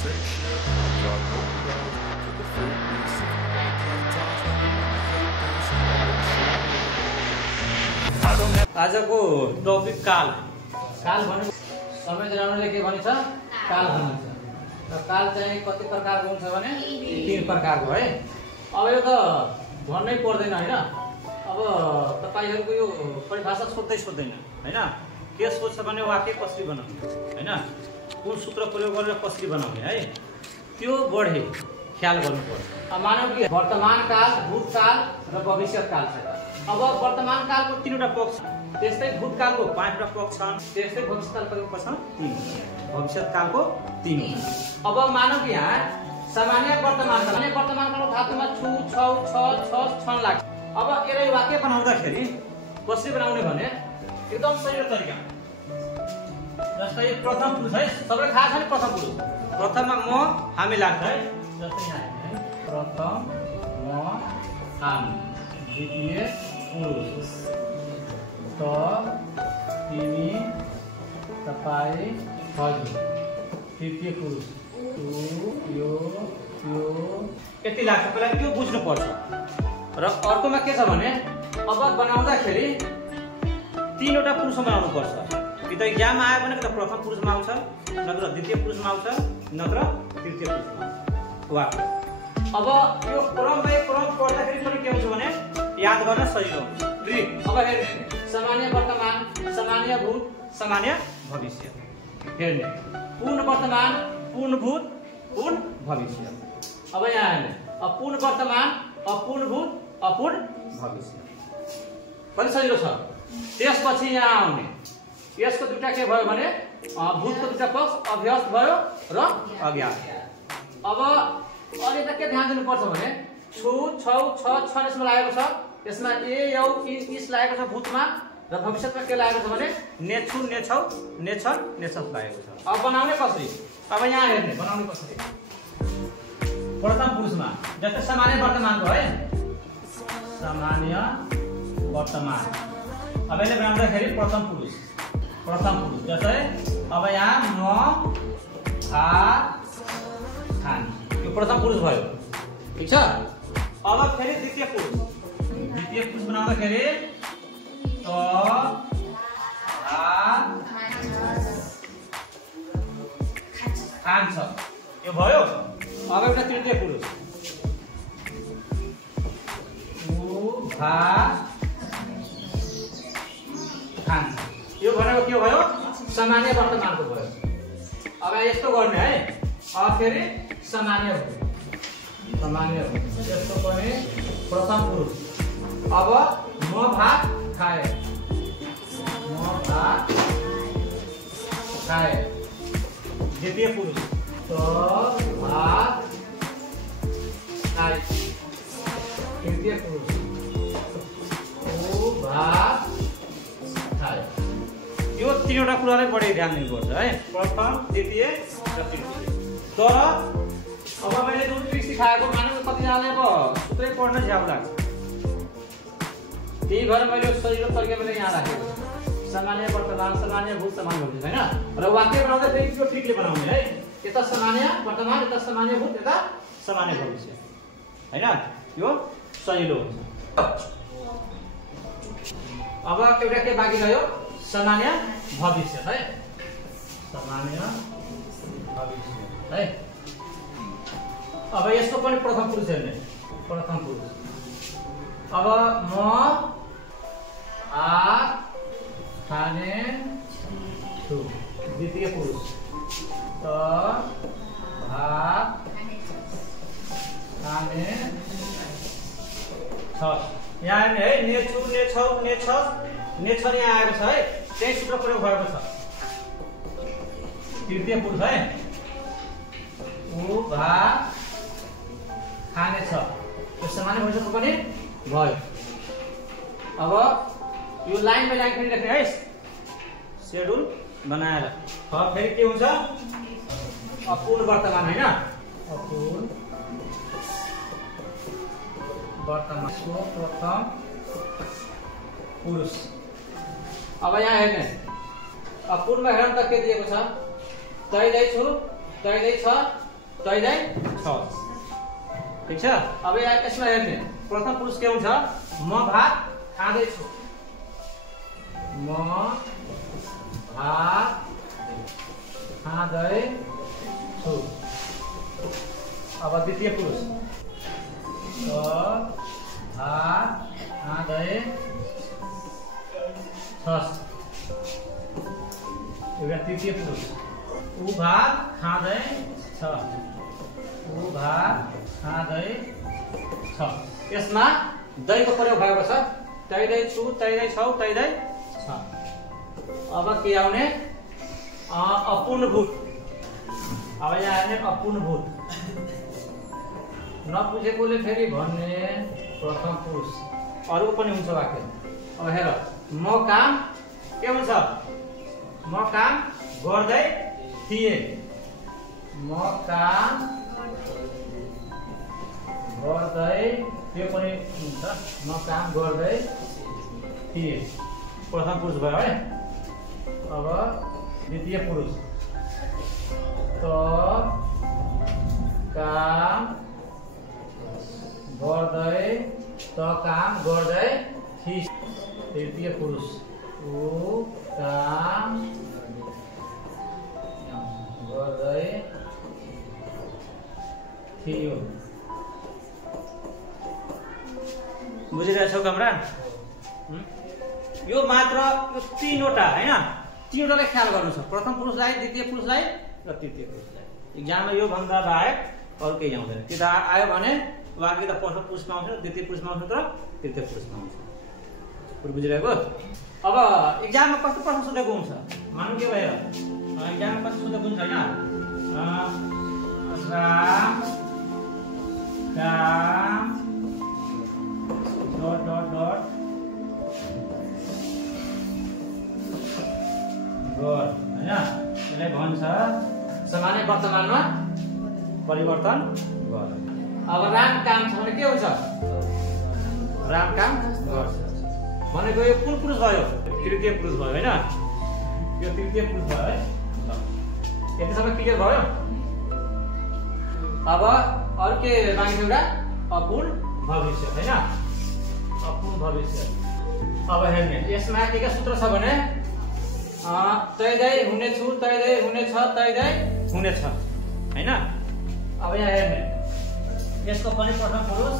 आजको टपिक काल। काल भने संविधानले के भनिन्छ? काल भनिन्छ। र काल चाहिँ कति प्रकारको हुन्छ भने 3 प्रकारको है। अब यो त भन्नै पर्दैन हैन। अब तपाईहरुको यो परिभाषा सोध्दैन हैन। के सोध्छ भने वाक्य कसरी बनाउने हैन, कुन सूत्र प्रयोग गरेर कसरी बनाउने है, त्यो बढे ख्याल गर्नुपर्छ। अब मानौ कि वर्तमान काल, भूतकाल र भविष्यकाल छ। अब वर्तमान कालको 3वटा पक्ष, त्यस्तै भूतकालको 5वटा पक्ष छन्, त्यस्तै भविष्यकालको पक्ष 3, भविष्यकालको 3। अब मानौ कि यहाँ सामान्य वर्तमान कालको धातुमा छु, छौ, छ, छन लाग्छ। अब यसलाई वाक्य बनाउँदाखेरि कसरी बनाउने भने एकदम सही तरिका। जस्तै प्रथम पुरुष है, सबैलाई थाहा छ नि प्रथम पुरुष। प्रथममा म हामी लाग्छ है, जस्तै यहाँ है, प्रथम म हामी, द्वितीय पुरुष त, तिमी, तपाई, हजुर, तृतीय पुरुष तू, यो, त्यो, यति लाग्छ। पहिला त्यो बुझ्नु पर्छ। र अर्कोमा के छ भने अब बनाउँदाखेरि 3वटा पुरुषमा बनाउनु पर्छ। कि त यामा आयो भने कि त प्रथम पुरुषमा आउँछ, नत्र द्वितीय पुरुषमा आउँछ, नत्र तृतीय पुरुषमा वाक्य। अब यो क्रम बाइ क्रम पढ्दाखेरि पनि के हुन्छ भने याद गर्न सजिलो हुन्छ। अब हेर्ने सामान्य वर्तमान, सामान्य भूत, सामान्य भविष्य। हेर्ने पूर्ण वर्तमान, पूर्ण भूत, पूर्ण भविष्य। अब यहाँ हेर्ने अपूर्ण वर्तमान, अपूर्ण भूत, अपूर्ण भविष्य। पनि सजिलो छ। त्यसपछि यहाँ आउने यसको दुईटा के भयो भने भूतको दुईटा पक्ष अभ्यस्त भयो र अज्ञात। अब अहिले त के ध्यान दिनुपर्छ भने छु, छौ, छ, छन यसमा लागेको छ। यसमा ए, यौ, इस लागेको छ भूतमा, र भविष्यमा के लागेको छ भने नेछु, नेछौ, नेछन, नेछस लागेको छ। अब बनाउने कसरी? अब यहाँ हेर्ने बनाउने कसरी? प्रथम पुरुषमा जस्तै सामान्य वर्तमानको है, सामान्य वर्तमान। अब यसले बनाउँदाखेरि प्रथम पुरुष जस्तै अब यहाँ म, भात, खान, यो प्रथम पुरुष भयो। ठीक छ। अब फेरि द्वितीय पुरुष बनाउँदाखेरि त, भात, खान्छ, यो भयो। अब एउटा तृतीय पुरुष ऊ, भात, खान्छ, यो भनेको के भयो? सामान्य वर्तमानको भयो। अब यस्तो गर्ने है। अब फेरि सामान्य भूत, यस्तो पनि प्रथम पुरुष। अब म भात खाए, द्वितीय पुरुष त, भात, खाए, तृतीय पुरुष ऊ, भात, खाए। यो 3वटा कुरालाई बढी ध्यान दिनुपर्छ है, प्रथम, द्वितीय र तृतीय। तर अब मैले जुन ट्रिक सिकाएको मानव कतिजनाले अब सूत्रै पढ्न झ्याउ लाग्छ। त्यही भएर मैले सजिलो तरिकामा यहाँ राखेको सामान्य वर्तमान, सामान्य भूत, सामान्य भविष्य हैन। र वाक्य बनाउँदा फेरि त्यो ट्रिकले बनाउने है। यता सामान्य वर्तमान, यता सामान्य भूत, यता सामान्य भविष्य हैन। यो सजिलो हुन्छ। अब एउटा के बाँकी रह्यो? सामान्य भविष्य है, सामान्य भविष्य है। अब यसको पनि प्रथम पुरुष हेर्ने, प्रथम पुरुष। अब म भात खाने छु, द्वितीय पुरुष त, भात खाने छ। यहाँ हेर्ने है, नेछु, नेछौ, नेछस, नेछन यहाँ आएको छ है, त्यही सूत्र प्रयोग भएको छ। तृतीय पुरुष है, ऊ, भात खाने छ, यो सामान्य भविष्यको पनि भयो। अब यो लाइन बाइ लाइन फेरि लेख्ने है, शेड्युल बनाएर। अब फेरि के हुन्छ? अपूर्ण वर्तमान हैन, अपूर्ण वर्तमानको प्रथम पुरुष। अब यहाँ हेर्ने अपूर्णमा हेर्नु त के दिएको छ? तैदै छु, तैदै छ, तैदै छ। ठीक छ। अब यसमा हेर्ने प्रथम पुरुष के हुन्छ म भात खाँदै छु म भात खाँदै छु। अब द्वितीय पुरुष भात खाँदै छस्। एउटा तृतीय पुरुष ऊ भात खाँदै छ ऊ भात खाँदै छ। यसमा दैको प्रयोग भएको छ तैदै छु तैदै छौ तैदै छ। अब के आउने अपूर्णभूत। अब यहाँ आउने अपूर्णभूत नपुगेकोले फेरि भन्ने प्रथम पुरुष अरूको पनि हुन्छ वाक्य। अब हेर म काम के हुन्छ म काम गर्दै थिएँ म काम गर्दै त्यो पनि हुन्छ म काम गर्दै थिएँ प्रथम पुरुष भयो है। अब द्वितीय पुरुष त काम गर्दै थिइस्। तृतीय पुरुष ऊ काम गर्दै थियो। बुझिरहेछौ कामरान? यो मात्र यो तीनवटा हैन तीनवटालाई ख्याल गर्नु छ प्रथम पुरुषलाई द्वितीय पुरुषलाई र तृतीय पुरुषलाई। इक्जाममा यो भन्दा बाहेक अरू केही आउँदैन। त्यो आयो भने वाक्य त प्रथम पुरुषमा आउँछ द्वितीय पुरुषमा आउँछ तर तृतीय पुरुषमा आउँछ। बुझिरहेको? अब इक्जाममा कस्तो प्रश्न सोधेको हुन्छ मानौ के भयो इक्जाममा कस्तो सोधेको हुन्छ हैन राम काम डट डट डट गर हैन यसलाई भन्छ सामान्य वर्तमानमा परिवर्तन गर। अब राम काम छ भने के हुन्छ राम काम गर्छ भनेको यो कुन पुरुष भयो तृतीय पुरुष भयो हैन यो तृतीय पुरुष भयो है। यति सबै क्लियर भयो। अब अरु के बाँकी छ एउटा अपूर्ण भविष्य हैन अपूर्ण भविष्य। अब हेर्ने यसमा के सूत्र छ भने तैदै हुनेछु तैदै हुनेछ तैदै हुनेछ हैन। अब यहाँ हेर्ने यसको पनि प्रथम पुरुष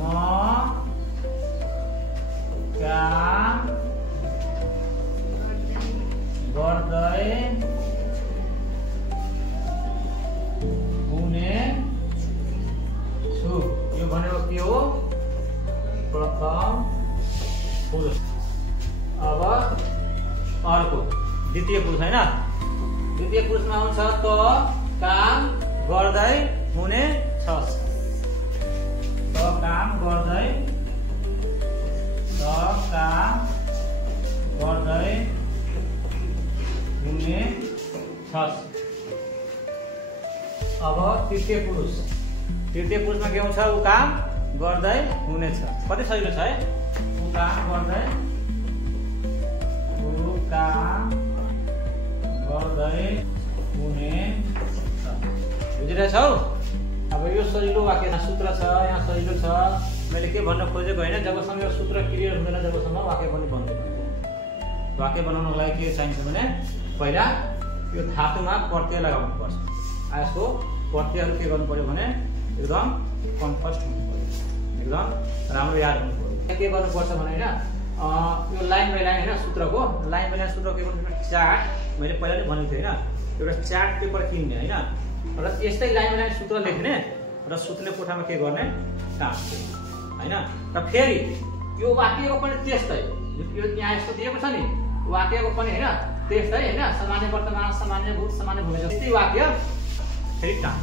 म काम गर्दै हुनेछु यो भनेको के हो प्रथम पुरुष। अब अर्को द्वितीय पुरुष हैन द्वितीय पुरुषमा आउँछ त काम गर्दै हुनेछस् त काम गर्दै हुनेछस्। अब तृतीय पुरुषमा के हुन्छ ऊ काम गर्दै हुनेछ। कति सजिलो छ है ऊ काम गर्दै हुनेछ। बुझिरहेछौ? अब यो सजिलो वाक्य सूत्र छ यहाँ सजिलो छ। मैले के भन्न खोजेको हैन जबसम्म यो सूत्र क्लियर हुँदैन जबसम्म वाक्य पनि बन्दैन। वाक्य बनाउनको लागि के चाहिन्छ भने पहिला यो धातुमा प्रत्यय लगाउनु पर्छ। यसको प्रत्ययहरु के गर्नु पर्यो भने एकदम कन्फर्स्ट हुनु पर्यो एकदम राम्रो याद हुनु पर्यो। के गर्नु पर्छ भने हैन यो लाइन बाइ लाइन हैन सूत्रको लाइन बाइ लाइन सूत्र के गर्नु पर्छ चार्ट मैले पहिला नै भनेको थिएँ हैन एउटा चार्ट पेपर किन्ने हैन र यस्तै लाइन बाइ लाइन सूत्र लेख्ने र सुत्ने कोठामा के गर्ने काम हैन। र फेरि यो वाक्यको पनि त्यस्तै यो यहाँ यस्तो दिएको छ नि वाक्यको पनि हैन त्यस्तै हैन सामान्य वर्तमान सामान्य भूत सामान्य भूमिका त्यस्तै वाक्य फेरि काम।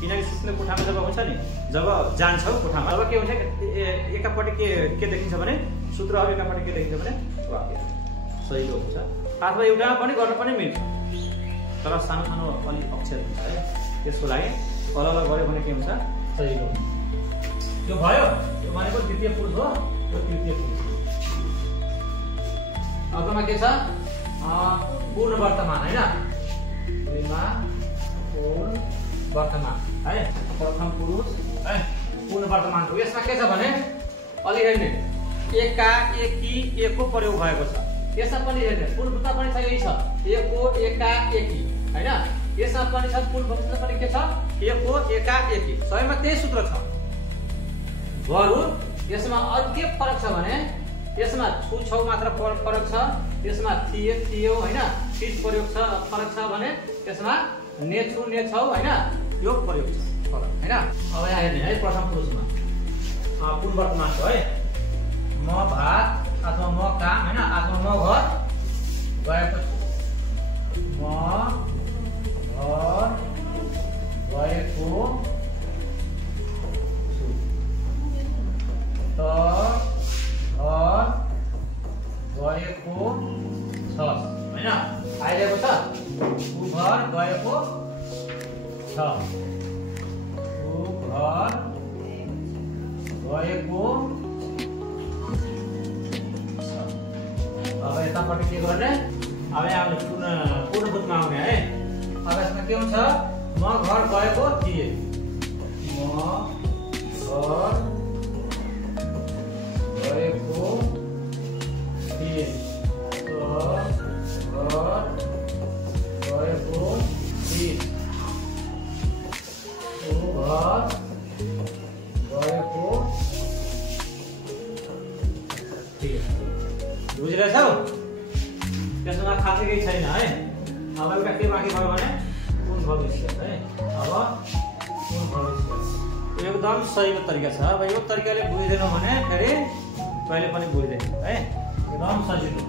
किनकि सुत्ने कोठामा जब हुन्छ नि जब जान्छौ कोठामा अब के हुन्छ एकापट्टि के देखिन्छ भने सूत्र अब एकापट्टि के देखिन्छ भने वाक्य सजिलो हुन्छ। अथवा एउटामा पनि गर्न पनि मिल्छ तर सानो सानो अलि अक्षर हुन्छ है त्यसको लागि अलग अलग गर्यो भने के हुन्छ सजिलो हुन्छ। यो भयो यो भनेको द्वितीय पुरुष हो यो तृतीय पुरुष। अबमा के छ पूर्ण वर्तमान हैन दुईमा पूर्ण वर्तमान है प्रथम पुरुष है पूर्ण वर्तमान हो यसमा के छ भने अलि हेर्ने एका एकी एको प्रयोग भएको छ यसमा पनि हेर्ने पूर्ण भूमिका पनि छ यही छ एको एका एकी हैन यसमा पनि छ पूर्ण भूमिका पनि के छ एको एका एकी सबैमा त्यही सूत्र छ बरु यसमा अरु के फरक छ भने यसमा छु छौ मात्र फरक छ यसमा थिए थियो हैन तीज प्रयोग छ फरक छ भने यसमा ने छु ने छौ हैन यो प्रयोग छ फरक हैन अब यहाँ हेर्ने है प्रथम पुरुषमा पूर्ण वर्तमान छ है म भात अथवा म काम हैन अथवा म घर गएको छु म घर गएको छु त घर गएको छस् हैन आइरहेको छ उ घर गएको छ उ घर गएको छ अब यतापट्टि के गर्ने अब यहाँ पूर्ण भूतमा आउने है अब यसमा के हुन्छ म घर गएको थिएँ म घर गएको थिएँ त घर गएको थिएँ उ घर गएको थिएँ बुझिरहेछौ त्यसमा खासै केही छैन है अब एउटा के बाँकी भयो भने पूर्ण भविष्य है अब पूर्ण भविष्य एकदम सहीको तरिका छ अब यो तरिकाले बुझिदिनु भने फेरि कहिले पनि बुझ्दैन है एकदम सजिलो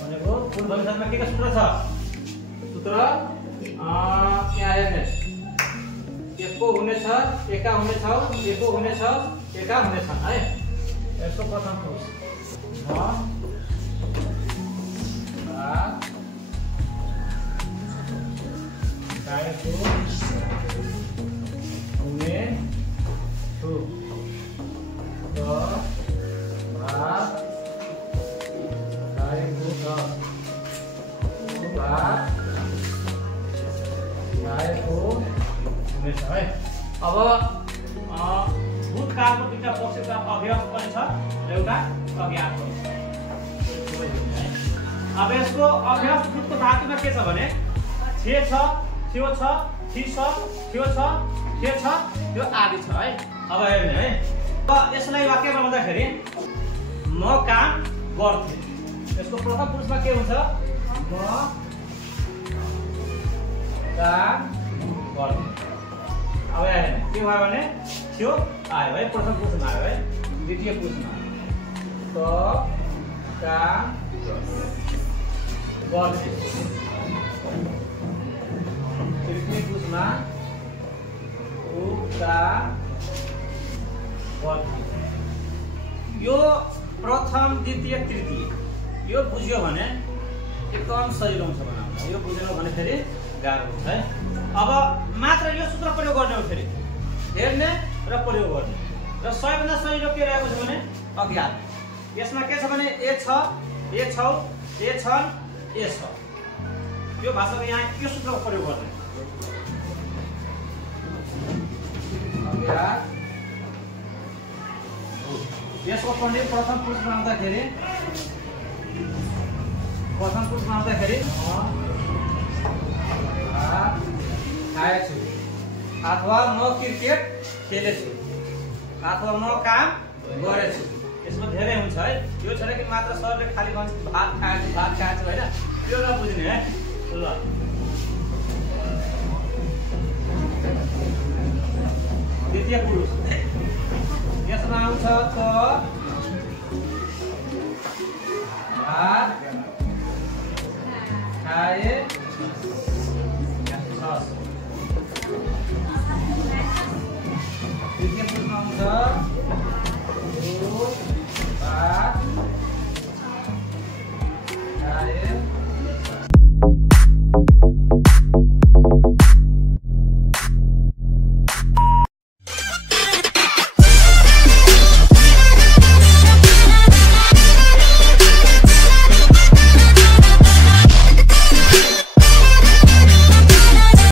भनेको पूर्ण भविष्यमा के सूत्र छ सूत्र यहाँ हेर्ने एको हुनेछ एका हुनेछ एको हुनेछ एका हुनेछन् है यसको प्रथम पुरुष म गाएको हुने छु त भात गाएको छ भात गाएको हुनेछ है अब भूतकालको दुईटा पक्षका अभ्यास पनि छ एउटा अज्ञात पनि छ अब यसको अभ्यास भूतको धातुमा के छ भने छे छ थियो छ थि छ थियो छ के छ यो आदि छ है अब हेर्ने है अब यसलाई वाक्य बनाउँदाखेरि म काम गर्थे यसको प्रथम पुरुषमा के हुन्छ म काम गर्थे अब हेर्ने के भयो भने थियो आयो है प्रथम पुरुषमा आयो है द्वितीय पुरुषमा त काम गर्थे तृतीय पुरुषमा उ काम गर्थे यो प्रथम द्वितीय तृतीय यो बुझ्यो भने एकदम सजिलो हुन्छ बनाउन यो बुझेन भने फेरि गाह्रो हुन्छ है अब मात्र यो सूत्र प्रयोग गर्ने हो फेरि हेर्ने र प्रयोग गर्ने र सबैभन्दा सजिलो के रहेको छ भने अज्ञात यसमा के छ भने ए छ ए छौ ए छन् ए छ यो भाषाको यहाँ यो सूत्रको प्रयोग गर्ने अज्ञात यसको पनि प्रथम पुरुष बनाउँदाखेरि खाएछु अथवा म क्रिकेट खेलेछु अथवा म काम गरेछु यसमा धेरै हुन्छ है यो छैन कि मात्र सरले खाली भन्छ भात खाएछु हैन त्यो नबुझ्ने है ल द्वितीय पुरुष यसमा आउँछ त भात खाए द्वितीय पुरुषमा आउँछ भात खाए